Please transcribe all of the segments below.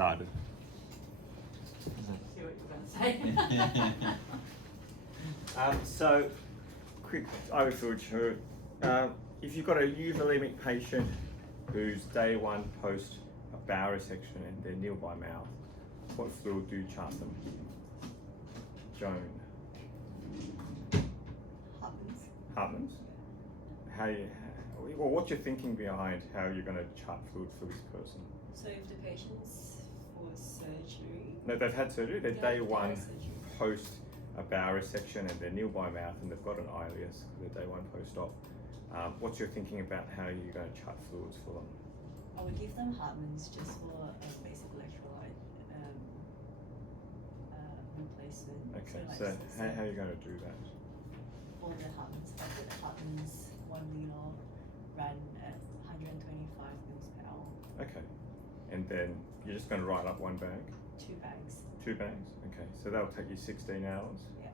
started. See what you're going to say. So, quick overview. If you've got a euvolemic patient who's day one post a bowel resection and they're nil by mouth, what fluid do you chart them? Joan. Hartman's. Well, what's your thinking behind how you're going to chart fluid for this person? So if the patient's for surgery? No, they've had surgery. They're day one surgery. post a bowel resection and they're nil by mouth and they've got an ileus. They're day one post-op. What's your thinking about how you're going to chart fluids for them? I would give them Hartman's just for a basic electrolyte replacement. Okay, like so how are you going to do that? For the Hartman's, I put the Hartman's 1 litre run at 125 mils per hour. Okay, and then you're just going to write up one bag? 2 bags. 2 bags? Okay, so that'll take you 16 hours? Yeah.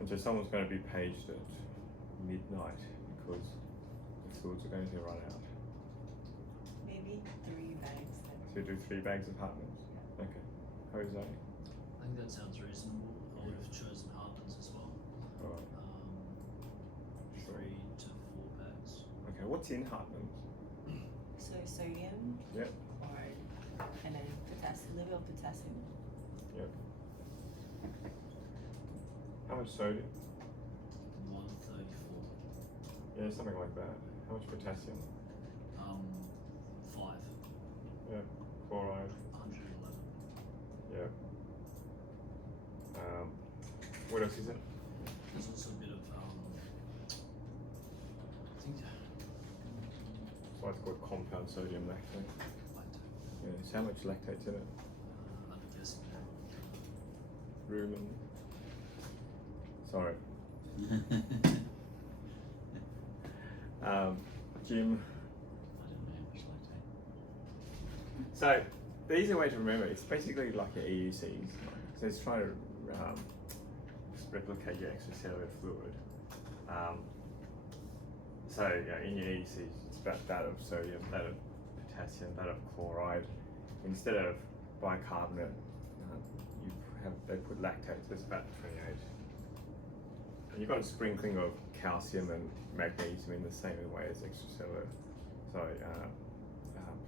And so someone's going to be paged at midnight because the fluids are going to run out. Maybe 3 bags then. So you do 3 bags of Hartman's? Yeah. Okay. Jose? I think that sounds reasonable. I would have chosen Hartman's as well. Alright. 3 to 4 bags. Okay, what's in Hartman's? So sodium. Yep. And then potassium, a little bit of potassium. Yep. How much sodium? 134. Yeah, something like that. How much potassium? 5. Yep. Chloride? 111. Yep. What else is it? There's also a bit of I think That's why it's called compound sodium lactate. lactate. Yeah, so how much lactate's in it? I'm guessing. Rumen. Sorry. Jim. I don't know how much lactate. So the easy way to remember it's basically like your EUCs. So it's trying to replicate your extracellular fluid. So in your EUCs, it's about that of sodium, that of potassium, that of chloride. Instead of bicarbonate, they put lactate. So it's about 28. And you've got a sprinkling of calcium and magnesium in the same way as extracellular. So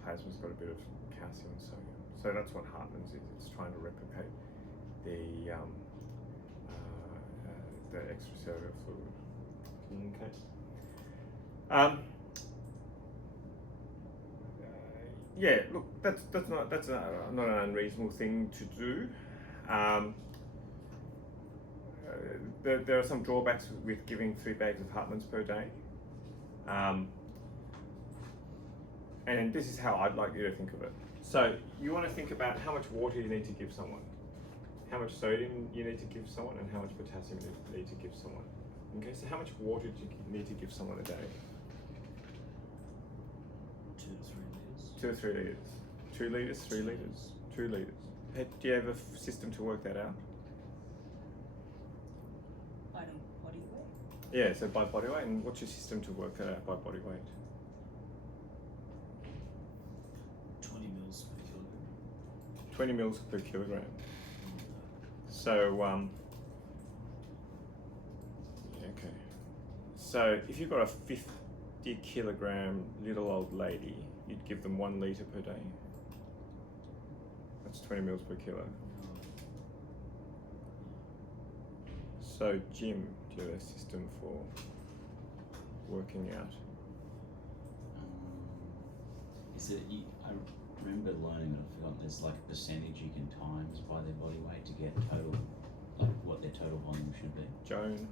plasma's got a bit of calcium and sodium. So that's what Hartman's is. It's trying to replicate the extracellular fluid. Okay. Yeah, look, that's not an unreasonable thing to do. There are some drawbacks with giving 3 bags of Hartman's per day. And this is how I'd like you to think of it. So you want to think about how much water you need to give someone, how much sodium you need to give someone, and how much potassium you need to give someone. Okay, so how much water do you need to give someone a day? 2 to 3 liters. 2 or 3 litres. 2 litres, 3 litres, 2 litres. Hey, do you have a system to work that out? By the body weight. Yeah, so by body weight. And what's your system to work that out by body weight? 20 mils per kilogram. 20 mils per kilogram. So, okay. So if you've got a 50 kilogram little old lady, you'd give them 1 litre per day. That's 20 mils per kilo. So Jim, do you have a system for working out? Is it? I remember learning, but I forgot. There's like a percentage you can times by their body weight to get total, like what their total volume should be. Joan,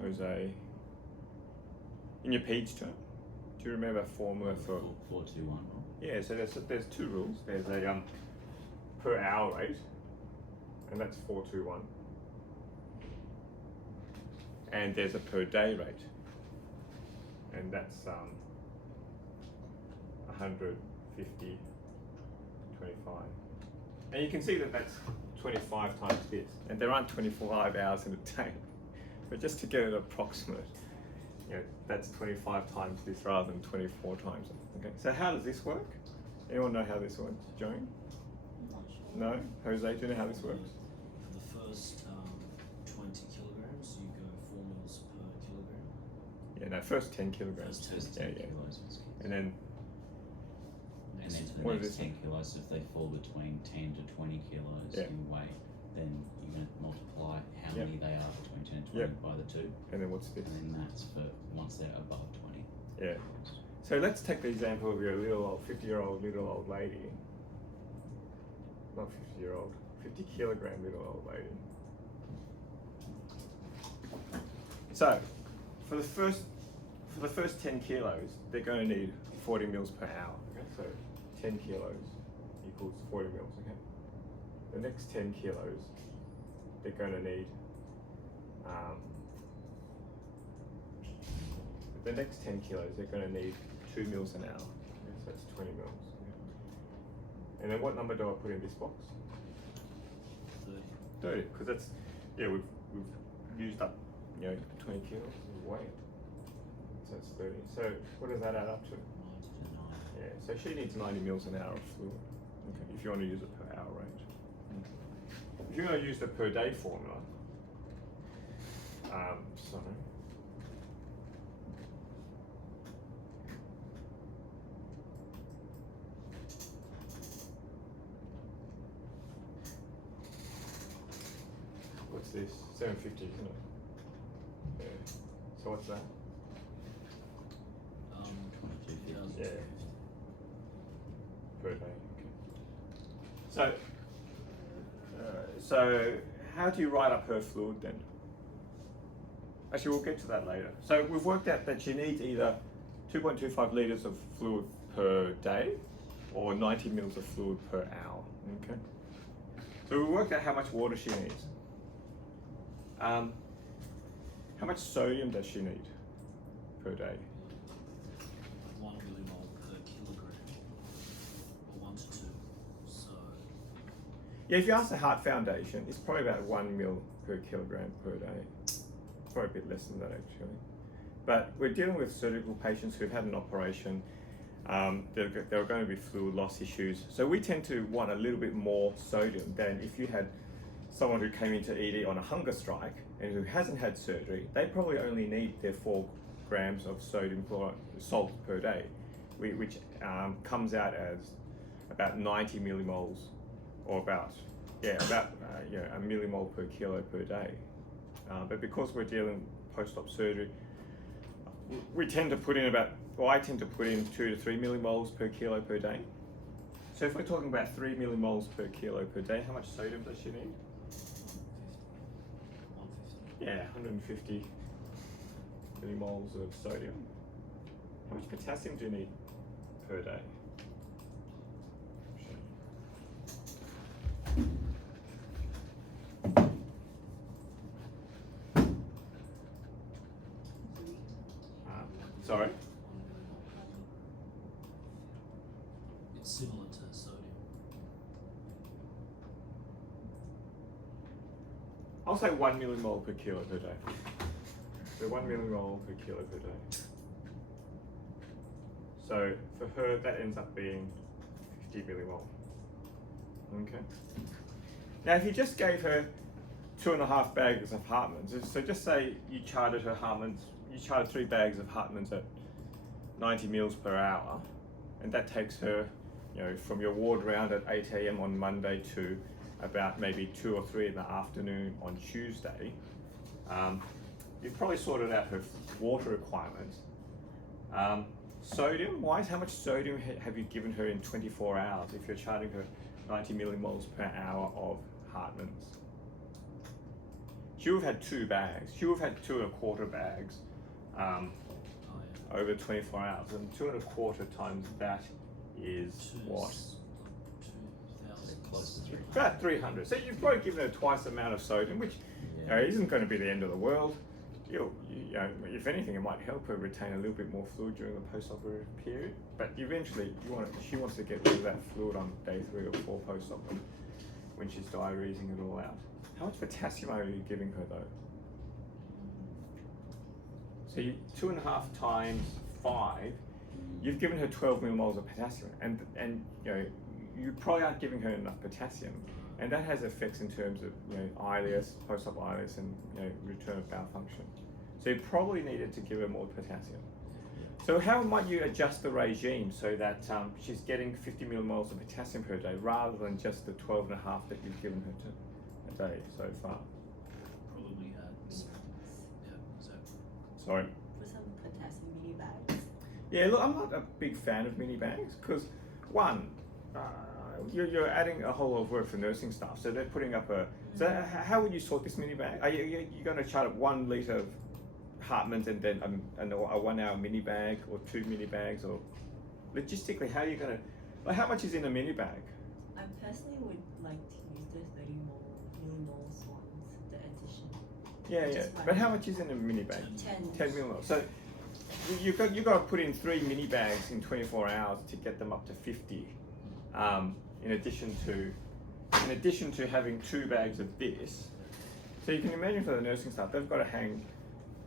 Jose. In your peds term, do you remember a formula for? 421. Yeah, so there's 2 rules. There's a per hour rate, and that's 421. And there's a per day rate, and that's 150, 25. And you can see that that's 25 times this, and there aren't 25 hours in a day, but just to get it approximate, that's 25 times this rather than 24 times it. Okay, so how does this work? Anyone know how this works? Joan? Not sure. No? Jose, do you know how this works? For the first 20 kilograms, you go 4 mils per kilogram. Yeah, no, first 10 kilograms. First 10 Yeah, 10 yeah. kilos was good. And then, And then for What the is next this? 10 kilos, if they fall between 10 to 20 kilos Yeah. in weight, then you're going to multiply how Yeah. many they are between 10 and 20 Yeah. by the 2, and then what's this? and then that's for once they're above 20. Yeah. So let's take the example of your little old 50-year-old little old lady. Not 50-year-old, 50-kilogram little old lady. So, for the first 10 kilos, they're going to need 40 mils per hour. Okay? So 10 kilos equals 40 mils. Okay. The next 10 kilos, they're going to need. The next 10 kilos, they're going to need 2 mils an hour. Okay? So that's 20 mils. Okay? And then what number do I put in this box? 30. 30, because that's, yeah, we've used up, 20 kilos of weight. So it's 30. So what does that add up to? 90 to 9. Yeah, so she needs 90 mils an hour of fluid. Okay, if you want to use it per hour rate. If you're going to use the per day formula, sorry. What's this? 750, isn't it? Yeah. So what's that? 2250. Yeah. Per day. Okay. So how do you write up her fluid then? Actually, we'll get to that later. So we've worked out that she needs either 2.25 litres of fluid per day or 90 mils of fluid per hour. Okay. So we worked out how much water she needs. How much sodium does she need per day? 1 millimole per kilogram, or 1 to 2. So Yeah, if you ask the Heart Foundation, it's probably about 1 mil per kilogram per day. Probably a bit less than that actually. But we're dealing with surgical patients who've had an operation. There are going to be fluid loss issues. So we tend to want a little bit more sodium than if you had someone who came into ED on a hunger strike and who hasn't had surgery. They probably only need their 4 grams of sodium chloride salt per day, which comes out as about 90 millimoles, or about a millimole per kilo per day. But because we're dealing post-op surgery, we tend to put in I tend to put in 2 to 3 millimoles per kilo per day. So if we're talking about 3 millimoles per kilo per day, how much sodium does she need? 150. Yeah, 150 millimoles of sodium. How much potassium do you need per day? Sorry? It's similar to sodium. I'll say 1 millimole per kilo per day. So 1 millimole per kilo per day. So for her, that ends up being 50 millimole. Okay. Now, if you just gave her 2.5 bags of Hartmann's, so just say you charted her Hartmann's, you charted 3 bags of Hartmann's at 90 mils per hour, and that takes her, from your ward round at 8 a.m. on Monday to about maybe 2 or 3 in the afternoon on Tuesday. You've probably sorted out her water requirements. Sodium-wise, how much sodium have you given her in 24 hours if you're charting her 90 millimoles per hour of Hartmann's? She would have had 2 bags. She would have had 2.25 bags over 24 hours. And 2.25 times that is what? 2,000. Close to 300. About 300. So you've probably given her twice the amount of sodium, which isn't going to be the end of the world. If anything, it might help her retain a little bit more fluid during the post-operative period. But eventually, she wants to get rid of that fluid on day 3 or 4 post-op when she's diuresing it all out. How much potassium are you giving her though? So 2.5 times 5 You've given her 12 millimoles of potassium, and you know you probably aren't giving her enough potassium, and that has effects in terms of ileus, post-op ileus, and return of bowel function. So you probably needed to give her more potassium. So how might you adjust the regime so that she's getting 50 millimoles of potassium per day rather than just the 12 and a half that you've given her a day so far? Probably yeah, exactly. Sorry. Put some potassium mini bags. Yeah, look, I'm not a big fan of mini bags because, one, you're adding a whole lot of work for nursing staff. So they're putting up a. So how would you sort this mini bag? Are you going to chart up 1 litre of Hartmann's and then a 1 hour mini bag or 2 mini bags, or logistically how are you going to? Like, how much is in a mini bag? I personally would like to use the 30 millimoles ones, the addition. Yeah. Just But one. how much is in a mini bag? 10. 10 millimoles. So you've got to put in 3 mini bags in 24 hours to get them up to 50. In addition to having 2 bags of this. So you can imagine for the nursing staff, they've got to hang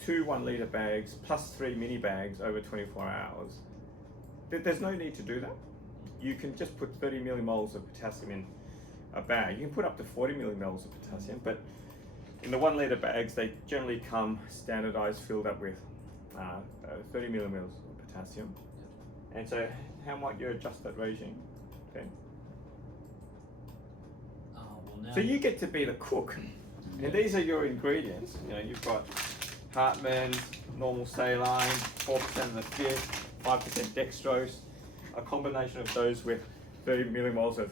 2 1 litre bags plus 3 mini bags over 24 hours. There's no need to do that. You can just put 30 millimoles of potassium in a bag. You can put up to 40 millimoles of potassium, but in the 1 litre bags, they generally come standardised, filled up with 30 millimoles of potassium. And so how might you adjust that regime then? Well, now So you get to be the cook, and these are your ingredients. You've got Hartmann's, normal saline, 4% of the fifth, 5% dextrose, a combination of those with 30 millimoles of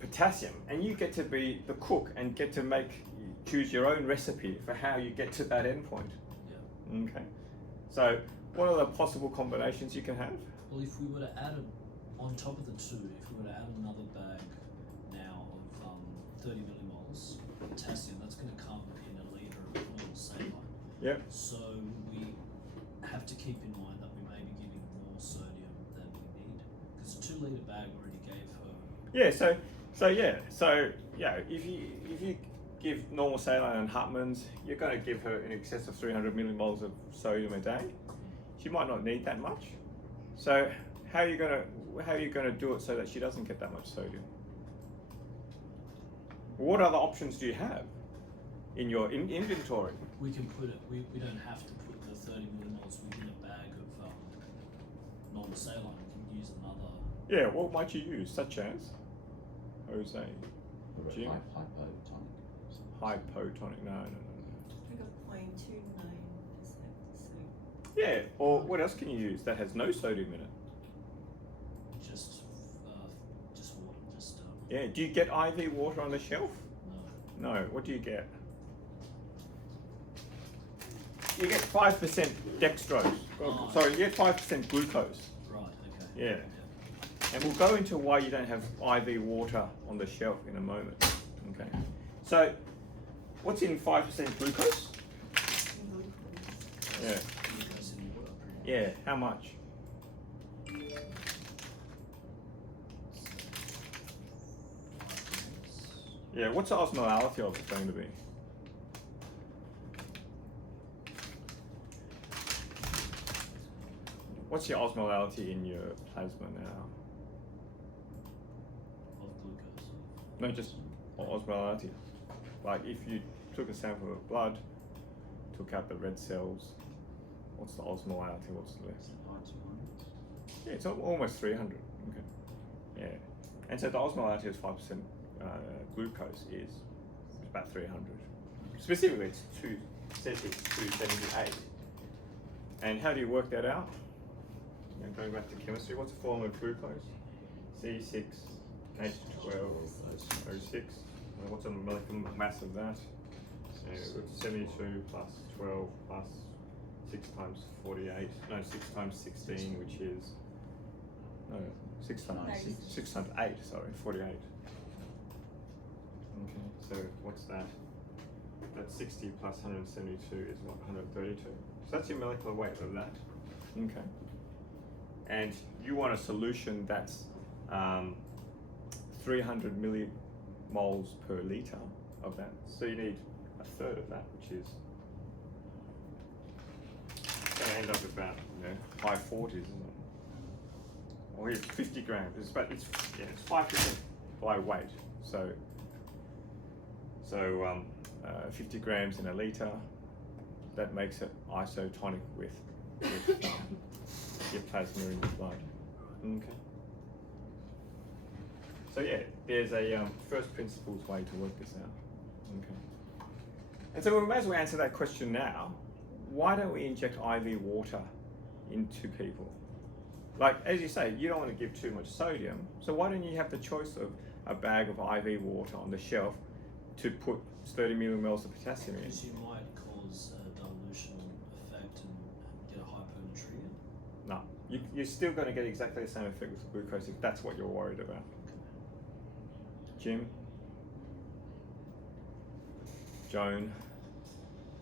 potassium, and you get to be the cook and get to choose your own recipe for how you get to that endpoint. Yeah. Okay. So what are the possible combinations you can have? Well, if we were to add on top of the 2, if we were to add another bag now of 30 millimoles of potassium, that's going to come in a litre of normal saline. Yep. So we have to keep in mind that we may be giving more sodium than we need, because a 2 litre bag already gave her. Yeah. So if you give normal saline and Hartmann's, you're going to give her in excess of 300 millimoles of sodium a day. She might not need that much. So how are you going to do it so that she doesn't get that much sodium? What other options do you have in your inventory? We can put it. We don't have to put the 30 millimoles within a bag of normal saline. We can use another. Yeah. What might you use, such as Jose? Jim? Hypotonic. No. Like a 0.29% sodium. Yeah. Or what else can you use that has no sodium in it? Just water. Yeah. Do you get IV water on the shelf? No. No. What do you get? You get 5% dextrose. Oh. Sorry, you get 5% glucose. Right. Okay. Yeah. And we'll go into why you don't have IV water on the shelf in a moment. Okay. So, what's in 5% glucose? Yeah. Glucose in water. Yeah. How much? 5 grams. Yeah. What's the osmolality of it going to be? What's your osmolality in your plasma now? Of glucose. No, just osmolality. Like if you took a sample of blood, took out the red cells, what's the osmolality? What's the left? Yeah, it's almost 300. Okay. Yeah. And so the osmolality is 5%. Glucose is about 300. Specifically, it's 278. And how do you work that out? And going back to chemistry, what's the formula of glucose? C6H12O6. And what's the molecular mass of that? So 72 plus 12 plus 6 times 48. No, 6 times 16, which is 6 times 8. Sorry, 48. Okay, so what's that? That's 60 plus 172 is what? 132. So that's your molecular weight of that. Okay. And you want a solution that's 300 millimoles per litre of that. So you need a third of that, which is going to end up about high 40s, isn't it? Or here's 50 grams. It's 5% by weight. So 50 grams in a litre. That makes it isotonic with your plasma in the blood. Okay. So yeah, there's a first principles way to work this out. Okay. And so we may as well answer that question now. Why don't we inject IV water into people? Like, as you say, you don't want to give too much sodium, so why don't you have the choice of a bag of IV water on the shelf to put 30 millimoles of potassium in? Because you might cause a dilutional effect and get a hyponatremia. No, you're still going to get exactly the same effect with glucose if that's what you're worried about. Jim? Joan?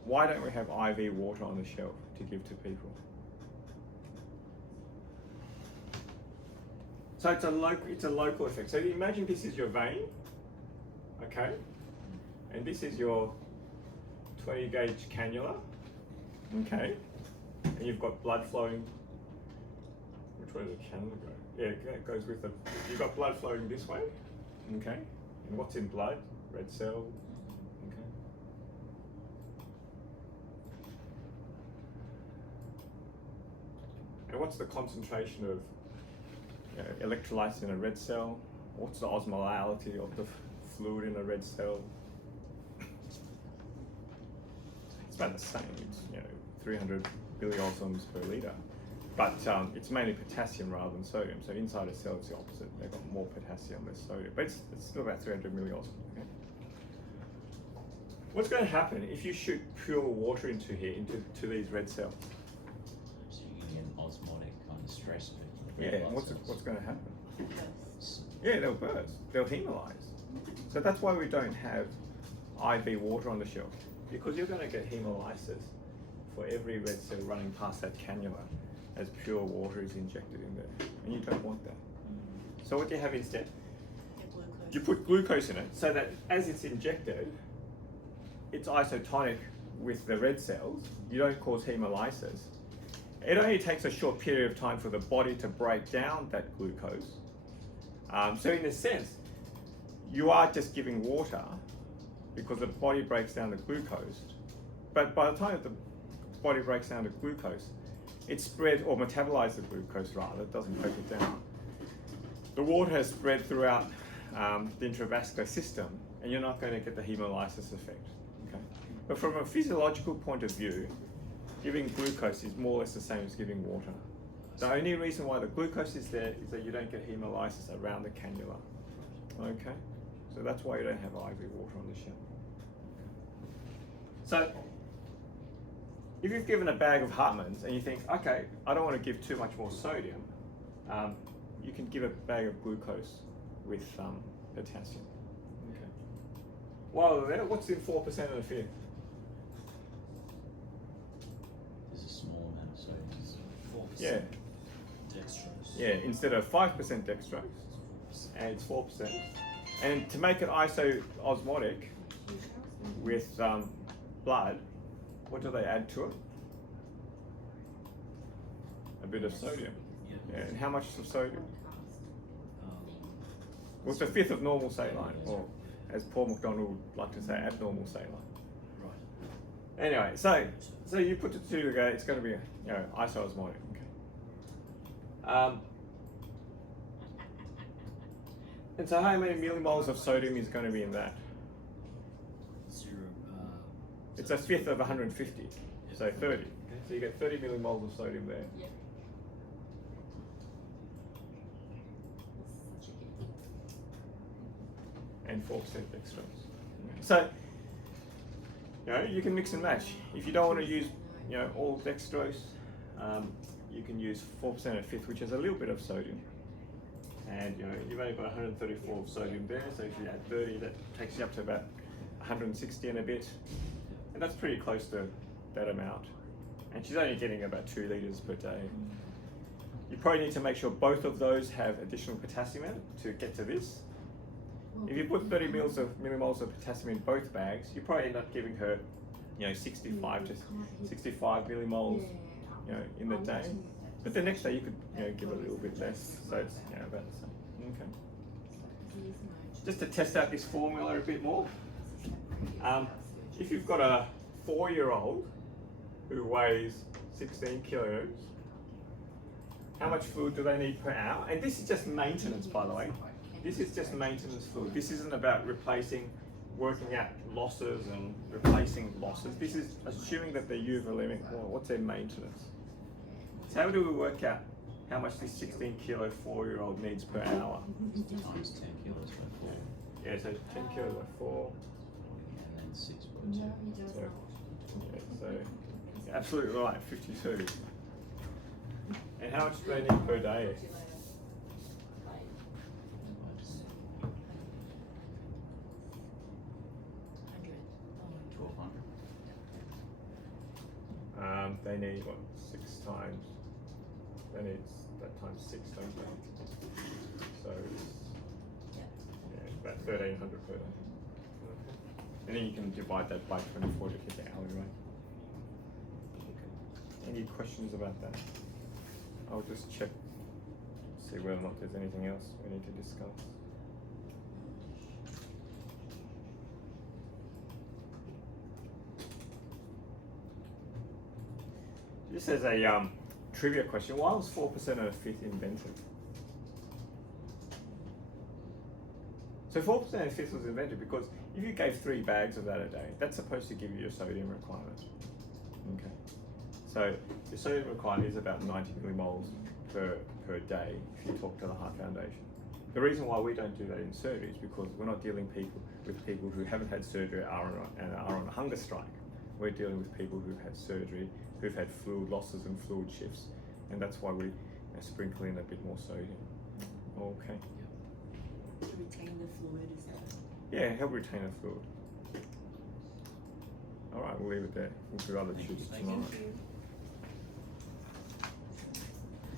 Why don't we have IV water on the shelf to give to people? So it's a local effect. So imagine this is your vein, okay? And this is your 20 gauge cannula, okay? And you've got blood flowing. Which way does the cannula go? Yeah, it goes with the, you've got blood flowing this way, okay? And what's in blood? Red cell, okay? And what's the concentration of electrolytes in a red cell? What's the osmolality of the fluid in a red cell? It's about the same. It's 300 billiosmoles per liter, but it's mainly potassium rather than sodium. So inside a cell, it's the opposite. They've got more potassium, less sodium, but it's still about 300 milliosmoles. Okay. What's going to happen if you shoot pure water into here, into these red cells? So you can get an osmotic kind of stress. Yeah, and what's going to happen? Yes. Yeah, they'll burst. They'll hemolyze. So that's why we don't have IV water on the shelf, because you're going to get hemolysis for every red cell running past that cannula as pure water is injected in there, and you don't want that. So what do you have instead? Glucose. You put glucose in it so that as it's injected, it's isotonic with the red cells. You don't cause hemolysis. It only takes a short period of time for the body to break down that glucose. So in a sense, you are just giving water because the body breaks down the glucose. But by the time that the body breaks down the glucose, it spread, or metabolizes the glucose rather, it doesn't break it down. The water has spread throughout the intravascular system, and you're not going to get the hemolysis effect. Okay? But from a physiological point of view, giving glucose is more or less the same as giving water. The only reason why the glucose is there is that you don't get hemolysis around the cannula. Okay? So that's why you don't have IV water on the shelf. So, if you've given a bag of Hartmann's and you think, okay, I don't want to give too much more sodium, you can give a bag of glucose with potassium. Okay. While they're there, what's in 4% of the fifth? There's a small amount of sodium. 4% Yeah. dextrose. Yeah, instead of 5% dextrose, and it's 4%. And to make it iso-osmotic with blood, what do they add to it? A bit of sodium. Yeah, and how much of sodium? Well, it's a fifth of normal saline, or as Paul McDonald would like to say, abnormal saline. Right. Anyway, so you put the two together, it's going to be iso-osmotic. Okay. And so how many millimoles of sodium is going to be in that? 0. It's a fifth of 150, so 30. Okay, so you get 30 millimoles of sodium there. Yeah. And 4% dextrose. So, you can mix and match. If you don't want to use, all dextrose, you can use 4% of fifth, which has a little bit of sodium. And you've only got 134 of sodium there, so if you add 30, that takes you up to about 160 and a bit. And that's pretty close to that amount. And she's only getting about 2 litres per day. You probably need to make sure both of those have additional potassium in it to get to this. If you put 30 millimoles of potassium in both bags, you probably end up giving her, 65 millimoles you know, in the day. But the next day you could, you know, give a little bit less. So it's, you know, about the same. Okay. Just to test out this formula a bit more. If you've got a 4-year-old who weighs 16 kilos, how much fluid do they need per hour? And this is just maintenance, by the way. This is just maintenance fluid. This isn't about replacing, working out losses and replacing losses. This is assuming that they're euvolemic. Well, what's their maintenance? So how do we work out how much this 16 kilo 4-year-old needs per hour? Times 10 kilos by 4. Yeah, so 10 kilos by 4. And then 6.2. So, yeah, so you're absolutely right, 52. And how much do they need per day? 1200. They need what, 6 times? They need that times 6, don't they? So it's, yeah, it's about 1300 per day. Okay. And then you can divide that by 24 to get the hourly rate. Okay. Any questions about that? I'll just check, see whether or not there's anything else we need to discuss. This is a trivia question. Why was 4% of a fifth invented? So 4% of a fifth was invented because if you gave 3 bags of that a day, that's supposed to give you your sodium requirement. Okay. So your sodium requirement is about 90 millimoles per day if you talk to the Heart Foundation. The reason why we don't do that in surgery is because we're not dealing with people who haven't had surgery and are on a hunger strike. We're dealing with people who've had surgery, who've had fluid losses and fluid shifts, and that's why we sprinkle in a bit more sodium. Okay. To retain the fluid, is that? Yeah, help retain the fluid. All right, we'll leave it there. We'll do other Thank you. shoots Thank tomorrow. Thank you.